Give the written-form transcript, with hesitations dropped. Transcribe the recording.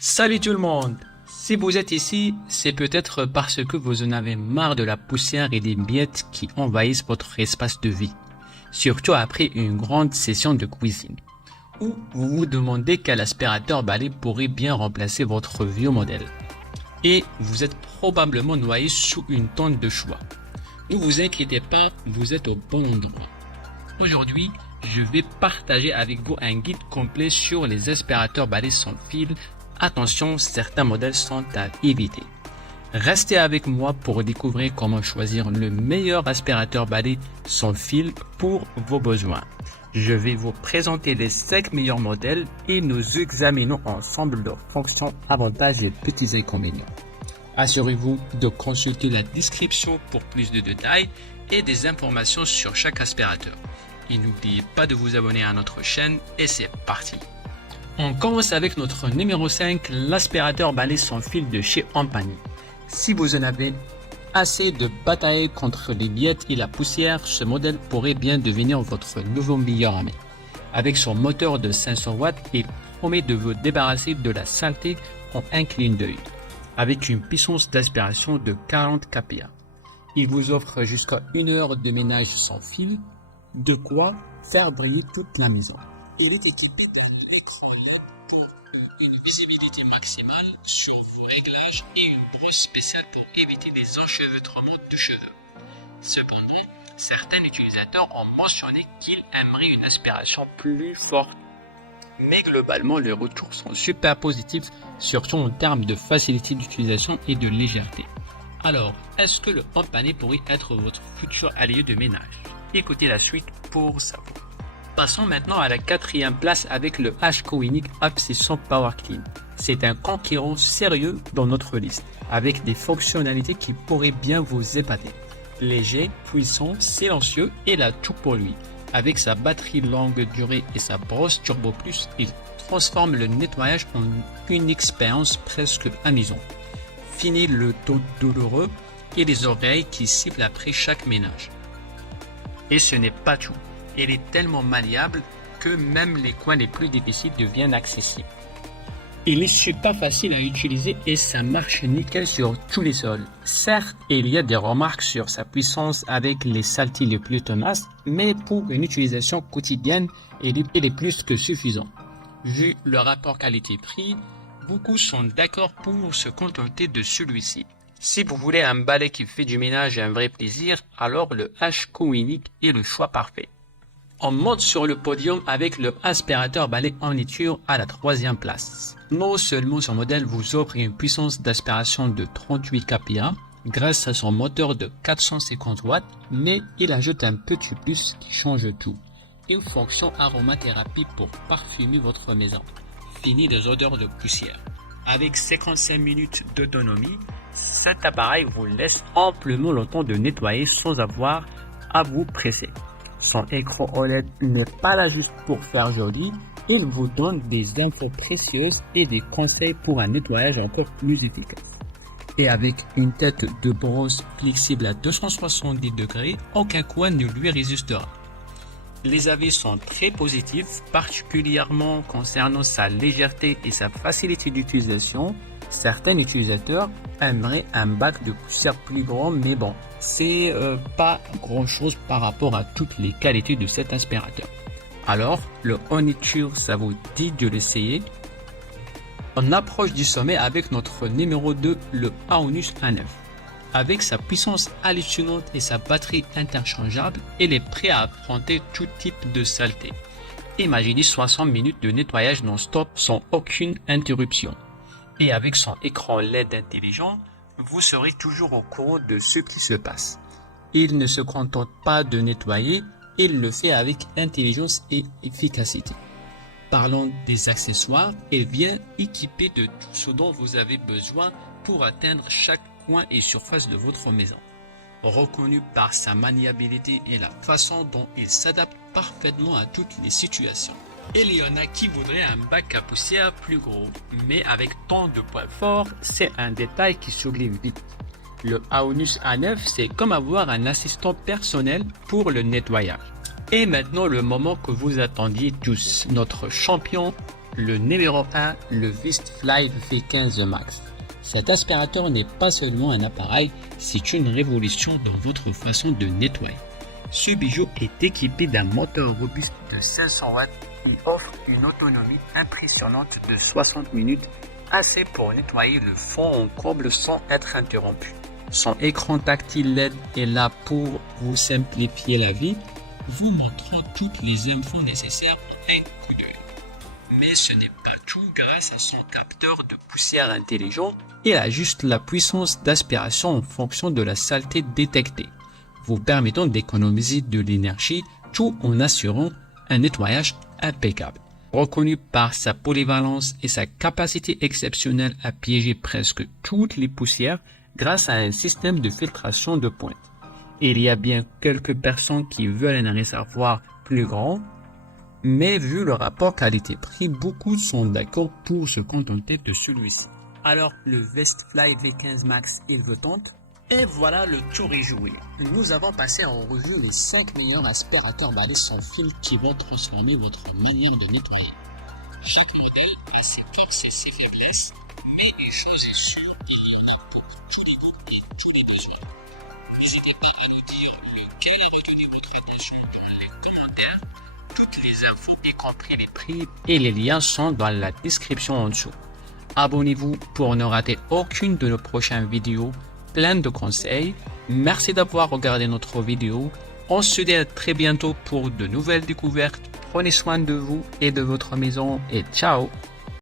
Salut tout le monde! Si vous êtes ici, c'est peut-être parce que vous en avez marre de la poussière et des miettes qui envahissent votre espace de vie, surtout après une grande session de cuisine. Ou vous vous demandez quel aspirateur balai pourrait bien remplacer votre vieux modèle. Et vous êtes probablement noyé sous une tonne de choix. Ne vous inquiétez pas, vous êtes au bon endroit. Aujourd'hui, je vais partager avec vous un guide complet sur les aspirateurs balais sans fil. Attention, certains modèles sont à éviter. Restez avec moi pour découvrir comment choisir le meilleur aspirateur balai sans fil pour vos besoins. Je vais vous présenter les 5 meilleurs modèles et nous examinons ensemble leurs fonctions, avantages et petits inconvénients. Assurez-vous de consulter la description pour plus de détails et des informations sur chaque aspirateur. Et n'oubliez pas de vous abonner à notre chaîne et c'est parti. On commence avec notre numéro 5, l'aspirateur balai sans fil de chez Ampagny. Si vous en avez assez de batailler contre les miettes et la poussière, ce modèle pourrait bien devenir votre nouveau meilleur ami. Avec son moteur de 500 watts, il promet de vous débarrasser de la saleté en un clin d'œil. Avec une puissance d'aspiration de 40 kPa. Il vous offre jusqu'à 1 heure de ménage sans fil, de quoi faire briller toute la maison. Il est équipé d'un écran LED pour une visibilité maximale sur vos réglages et une brosse spéciale pour éviter les enchevêtrements de cheveux. Cependant, certains utilisateurs ont mentionné qu'ils aimeraient une aspiration plus forte. Mais globalement, les retours sont super positifs, surtout en termes de facilité d'utilisation et de légèreté. Alors, est-ce que le Ampagny pourrait être votre futur allié de ménage? Écoutez la suite pour savoir. Passons maintenant à la 4e place avec le HCoinic Obsession Power Clean. C'est un conquérant sérieux dans notre liste, avec des fonctionnalités qui pourraient bien vous épater. Léger, puissant, silencieux, il a tout pour lui. Avec sa batterie longue durée et sa brosse Turbo Plus, il transforme le nettoyage en une expérience presque amusante. Fini le dos douloureux et les oreilles qui sifflent après chaque ménage. Et ce n'est pas tout. Il est tellement maniable que même les coins les plus difficiles deviennent accessibles. Il est super facile à utiliser et ça marche nickel sur tous les sols. Certes, il y a des remarques sur sa puissance avec les saletés les plus tenaces, mais pour une utilisation quotidienne, il est plus que suffisant. Vu le rapport qualité-prix, beaucoup sont d'accord pour se contenter de celui-ci. Si vous voulez un balai qui fait du ménage et un vrai plaisir, alors le HCoinic est le choix parfait. On monte sur le podium avec le aspirateur balai Omniture à la 3e place. Non seulement son modèle vous offre une puissance d'aspiration de 38 kPa grâce à son moteur de 450 watts, mais il ajoute un petit plus qui change tout. Une fonction aromathérapie pour parfumer votre maison. Fini les odeurs de poussière. Avec 55 minutes d'autonomie, cet appareil vous laisse amplement le temps de nettoyer sans avoir à vous presser. Son écran OLED n'est pas là juste pour faire joli, il vous donne des infos précieuses et des conseils pour un nettoyage encore plus efficace. Et avec une tête de brosse flexible à 270 degrés, aucun coin ne lui résistera. Les avis sont très positifs, particulièrement concernant sa légèreté et sa facilité d'utilisation. Certains utilisateurs aimeraient un bac de poussière plus grand, mais bon, c'est pas grand chose par rapport à toutes les qualités de cet aspirateur. Alors, le Omniture, ça vous dit de l'essayer? On approche du sommet avec notre numéro 2, le Aonus A9. Avec sa puissance hallucinante et sa batterie interchangeable, il est prêt à affronter tout type de saleté. Imaginez 60 minutes de nettoyage non-stop sans aucune interruption. Et avec son écran LED intelligent, vous serez toujours au courant de ce qui se passe. Il ne se contente pas de nettoyer, il le fait avec intelligence et efficacité. Parlons des accessoires, il vient équipé de tout ce dont vous avez besoin pour atteindre chaque coin et surface de votre maison. Reconnu par sa maniabilité et la façon dont il s'adapte parfaitement à toutes les situations. Il y en a qui voudraient un bac à poussière plus gros, mais avec tant de points forts, c'est un détail qui s'oublie vite. Le Aonus A9, c'est comme avoir un assistant personnel pour le nettoyage. Et maintenant le moment que vous attendiez tous, notre champion, le numéro 1, le Vestfly V15 Max. Cet aspirateur n'est pas seulement un appareil, c'est une révolution dans votre façon de nettoyer. Ce bijou est équipé d'un moteur robuste de 500 watts et offre une autonomie impressionnante de 60 minutes, assez pour nettoyer le fond en comble sans être interrompu. Son écran tactile LED est là pour vous simplifier la vie, vous montrant toutes les infos nécessaires en un coup d'œil. Mais ce n'est pas tout, grâce à son capteur de poussière intelligent, il ajuste la puissance d'aspiration en fonction de la saleté détectée, vous permettant d'économiser de l'énergie tout en assurant un nettoyage impeccable. Reconnu par sa polyvalence et sa capacité exceptionnelle à piéger presque toutes les poussières grâce à un système de filtration de pointe. Il y a bien quelques personnes qui veulent un réservoir plus grand, mais vu le rapport qualité-prix, beaucoup sont d'accord pour se contenter de celui-ci. Alors le Vestfly V15 Max, il vous tente? Et voilà, le tour est joué. Nous avons passé en revue les 5 meilleurs aspirateurs balais sans fil qui vont transformer votre manière de nettoyer. Chaque modèle a ses forces et ses faiblesses, mais une chose est sûre, il y en a pour tous les goûts et tous les besoins. N'hésitez pas à nous dire lequel a retenu votre attention dans les commentaires. Toutes les infos, y compris les prix et les liens, sont dans la description en dessous. Abonnez-vous pour ne rater aucune de nos prochaines vidéos, plein de conseils. Merci d'avoir regardé notre vidéo. On se dit à très bientôt pour de nouvelles découvertes. Prenez soin de vous et de votre maison et ciao!